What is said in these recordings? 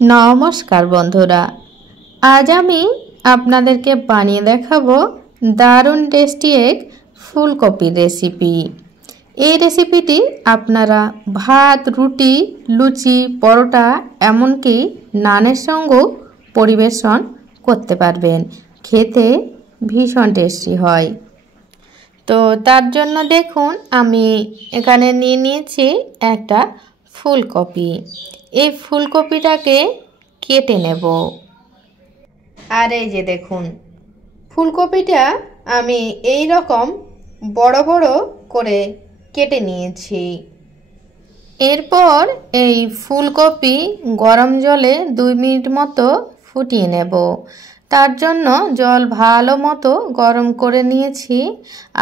নমস্কার বন্ধুরা, আজ আমি আপনাদেরকে বানিয়ে দেখাবো দারুণ টেস্টি এক ফুলকপির রেসিপি। এই রেসিপিটি আপনারা ভাত, রুটি, লুচি, পরোটা এমনকি নানের সঙ্গেও পরিবেশন করতে পারবেন। খেতে ভীষণ টেস্টি হয়। তো তার জন্য দেখুন আমি এখানে নিয়ে নিয়েছি একটা ফুলকপি। এই ফুলকপিটাকে কেটে নেব। আর এই যে দেখুন ফুলকপিটা আমি এই রকম বড় বড় করে কেটে নিয়েছি। এরপর এই ফুলকপি গরম জলে 2 মিনিট মতো ফুটিয়ে নেব। তার জন্য জল ভালো মতো গরম করে নিয়েছি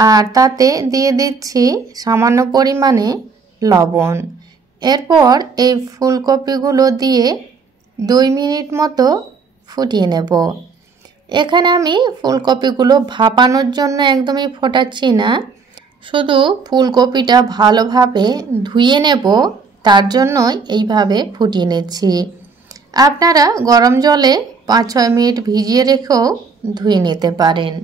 আর তাতে দিয়ে দিচ্ছি সামান্য পরিমাণে লবণ। এরপর এই ফুলকপিগুলো দিয়ে 2 মিনিট মতো ফুটিয়ে নেব। এখানে আমি ফুলকপিগুলো ভাপানোর জন্য একদমই ফোটাচ্ছি না, শুধু ফুলকপিটা ভালোভাবে ধুয়ে নেব, তার জন্যই এইভাবে ফুটিয়ে নিচ্ছি। আপনারা গরম জলে 5-6 মিনিট ভিজিয়ে রেখেও ধুয়ে নিতে পারেন।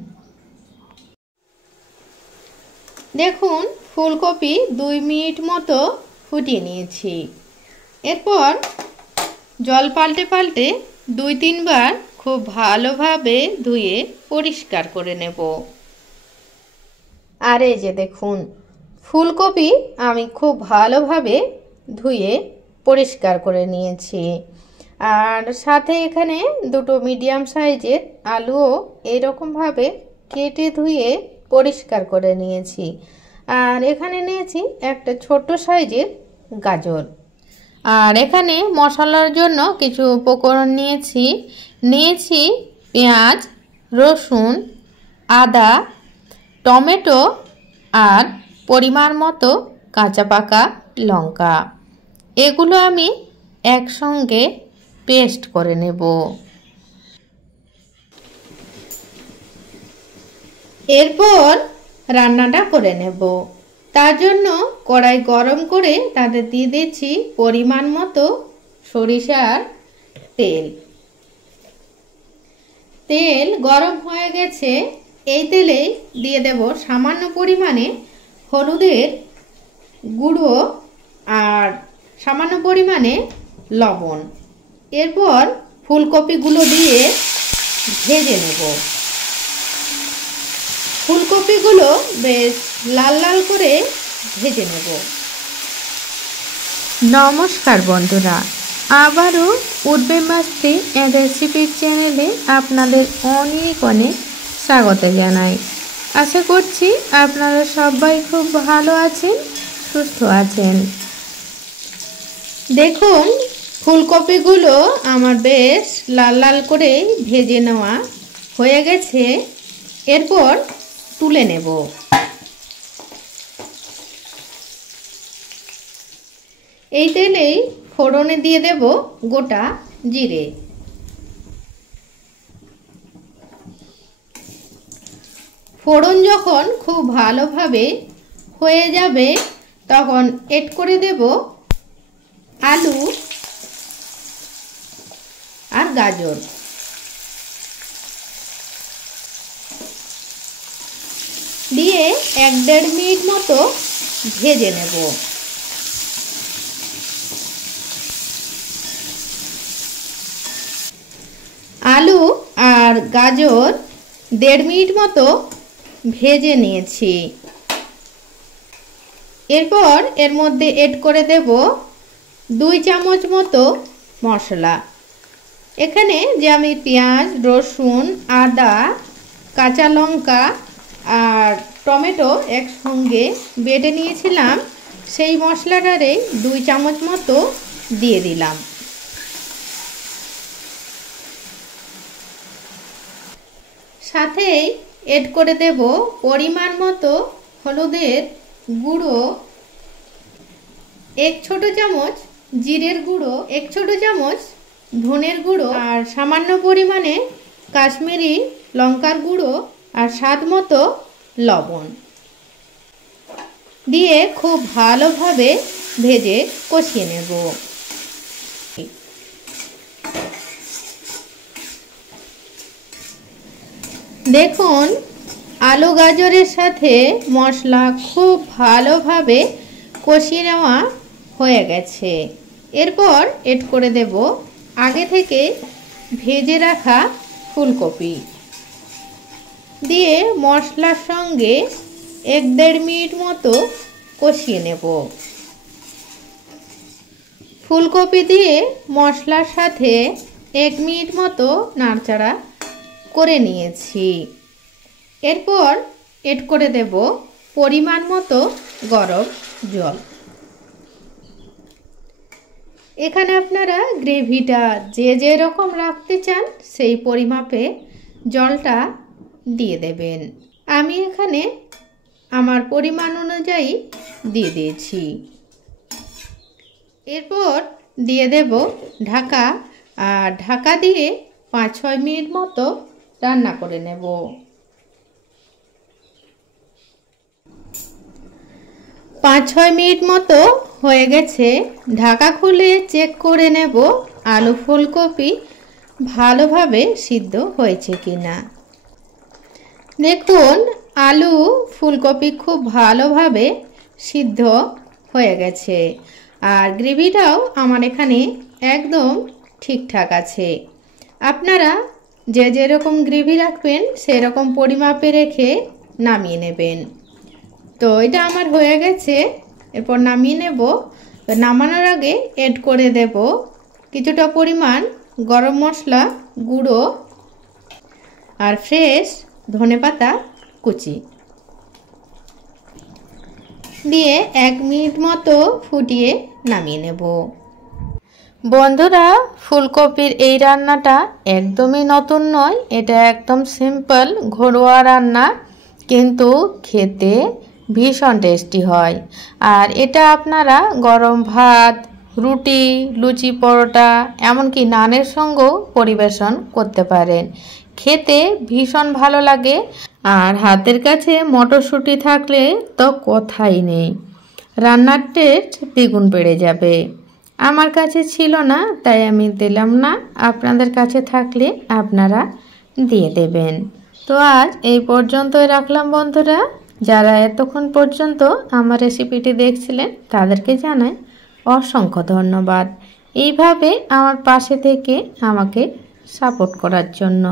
দেখুন ফুলকপি 2 মিনিট মতো ফুটিয়ে নিয়েছি। এরপর জল পাল্টে পাল্টে 2-3 বার খুব ভালোভাবে ধুয়ে পরিষ্কার করে নেব। আর এই যে দেখুন ফুলকপি আমি খুব ভালোভাবে ধুয়ে পরিষ্কার করে নিয়েছি। আর সাথে এখানে 2টো মিডিয়াম সাইজের আলুও এরকমভাবে কেটে ধুয়ে পরিষ্কার করে নিয়েছি। আর এখানে নিয়েছি একটা ছোট সাইজের গাজর। আর এখানে মশলার জন্য কিছু উপকরণ নিয়েছি পেঁয়াজ, রসুন, আদা, টমেটো আর পরিমাণ মতো কাঁচা পাকা লঙ্কা। এগুলো আমি একসঙ্গে পেস্ট করে নেব। এরপর রান্নাটা করে নেব। তার জন্য কড়াই গরম করে তাতে দিয়ে দিচ্ছি পরিমাণ মতো সরিষার তেল। তেল গরম হয়ে গেছে, এই তেলে দিয়ে দেব সামান্য পরিমাণে হলুদের গুঁড়ো আর সামান্য পরিমাণে লবণ। এরপর ফুলকপিগুলো দিয়ে ভেজে নেব। ফুলকপিগুলো বেশ লাল লাল করে ভেজে নেব। নমস্কার বন্ধুরা, আবারও উঠবে মাস্তি রেসিপির চ্যানেলে আপনাদের অনেক অনেক স্বাগত জানাই। আশা করছি আপনারা সবাই খুব ভালো আছেন, সুস্থ আছেন। দেখুন ফুলকপিগুলো আমার বেশ লাল লাল করে ভেজে নেওয়া হয়ে গেছে। এরপর তুলে নেব। এই তেলেই ফোড়নে দিয়ে দেব গোটা জিরে। ফোড়ন যখন খুব ভালোভাবে হয়ে যাবে তখন এড করে দেব আলু আর গাজর। দিয়ে 1-1.5 মিনিট মতো ভেজে নেব। আলু আর গাজর 1.5 মিনিট মতো ভেজে নিয়েছি। এরপর এর মধ্যে এড করে দেব 2 চামচ মতো মশলা। এখানে যে আমি পেঁয়াজ, রসুন, আদা, কাঁচা লঙ্কা আর টমেটো একসঙ্গে বেটে নিয়েছিলাম, সেই মশলাটারে 2 চামচ মতো দিয়ে দিলাম। সাথেই এড করে দেব পরিমাণ মতো হলুদের গুঁড়ো, 1 ছোট চামচ জিরের গুঁড়ো, 1 ছোট চামচ ধনের গুঁড়ো আর সামান্য পরিমাণে কাশ্মীরি লঙ্কার গুঁড়ো আর স্বাদ মতো লবণ দিয়ে খুব ভালোভাবে ভেজে কষিয়ে নেব। দেখুন আলু গাজরের সাথে মশলা খুব ভালোভাবে কষিয়ে নেওয়া হয়ে গেছে। এরপর এড করে দেব আগে থেকে ভেজে রাখা ফুলকপি দিয়ে মশলার সঙ্গে 1-1.5 মিনিট মতো কষিয়ে নেব। ফুলকপি দিয়ে মশলার সাথে 1 মিনিট মতো নাড়াচাড়া করে নিয়েছি। এরপর এড করে দেব পরিমাণ মতো গরম জল। এখানে আপনারা গ্রেভিটা যে যেরকম রাখতে চান সেই পরিমাপে জলটা দিয়ে দেবেন। আমি এখানে আমার পরিমাণ অনুযায়ী দিয়ে দিয়েছি। এরপর দিয়ে দেব ঢাকা, আর ঢাকা দিয়ে 5-6 মিনিট মতো রান্না করে নেব। 5-6 মিনিট মতো হয়ে গেছে। ঢাকা খুলে চেক করে নেব আলু ফুলকপি ভালোভাবে সিদ্ধ হয়েছে কিনা। দেখুন আলু ফুলকপি খুব ভালোভাবে সিদ্ধ হয়ে গেছে, আর গ্রেভিটাও আমার এখানে একদম ঠিকঠাক আছে। আপনারা যে যেরকম গ্রেভি রাখবেন সেরকম পরিমাপে রেখে নামিয়ে নেবেন। তো এটা আমার হয়ে গেছে, এরপর নামিয়ে নেব। নামানোর আগে এড করে দেব কিছুটা পরিমাণ গরম মশলা গুঁড়ো আর ফ্রেশ ধনেপাতা কুচি দিয়ে 1 মিনিট মতো ফুটিয়ে নামিয়ে নেব। বন্ধুরা, ফুলকপির এই রান্নাটা একদমই নতুন নয়, এটা একদম সিম্পল ঘরোয়া রান্না, কিন্তু খেতে ভীষণ টেস্টি হয়। আর এটা আপনারা গরম ভাত, রুটি, লুচি, পরোটা, এমনকি নানের সঙ্গেও পরিবেশন করতে পারেন। খেতে ভীষণ ভালো লাগে, আর হাতের কাছে মটরশুঁটি থাকলে তো কথাই নেই, রান্নার টেস্ট দ্বিগুণ বেড়ে যাবে। আমার কাছে ছিল না তাই আমি দিলাম না, আপনাদের কাছে থাকলে আপনারা দিয়ে দেবেন। তো আজ এই পর্যন্তই রাখলাম বন্ধুরা। যারা এতক্ষণ পর্যন্ত আমার রেসিপিটি দেখছিলেন তাদেরকে জানাই অসংখ্য ধন্যবাদ, এইভাবে আমার পাশে থেকে আমাকে সাপোর্ট করার জন্য।